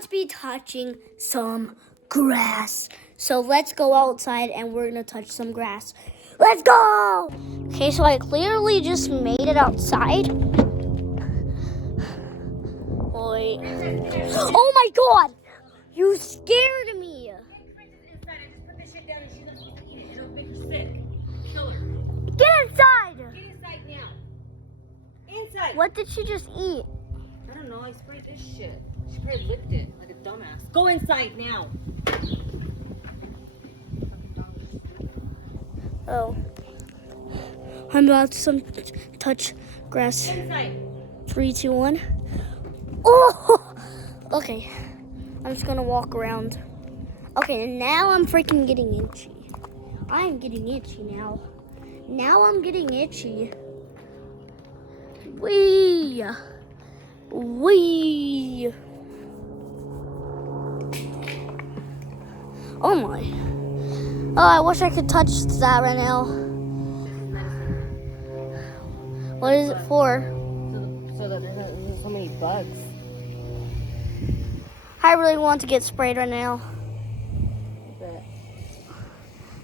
want to be touching some grass. So let's go outside and we're going to touch some grass. Let's go! Okay, so I clearly just made it outside. Wait. Oh my god! You scared me! Get inside! Get inside now. Inside. What did she just eat? I don't know. I sprayed this shit. She probably licked it like a dumbass. Go inside now. Oh. I'm about to touch grass. Get inside. 3, 2, 1. Oh! Okay. I'm just gonna walk around. Okay, now I'm freaking getting itchy. I'm getting itchy now. Now I'm getting itchy. Wee! Wee! Oh my. Oh, I wish I could touch that right now. What is it for? So that there's so many bugs. I really want to get sprayed right now.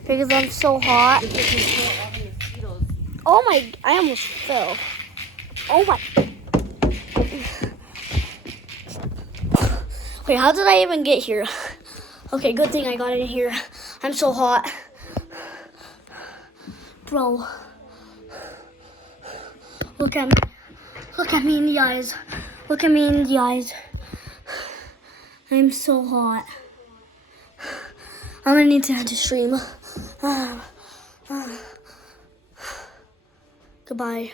Because I'm so hot. Oh my, I almost fell. Oh my. Wait, how did I even get here? Okay, good thing I got in here. I'm so hot. Bro. Look at me. Look at me in the eyes. Look at me in the eyes. I'm so hot. I'm gonna need to end the stream. Goodbye.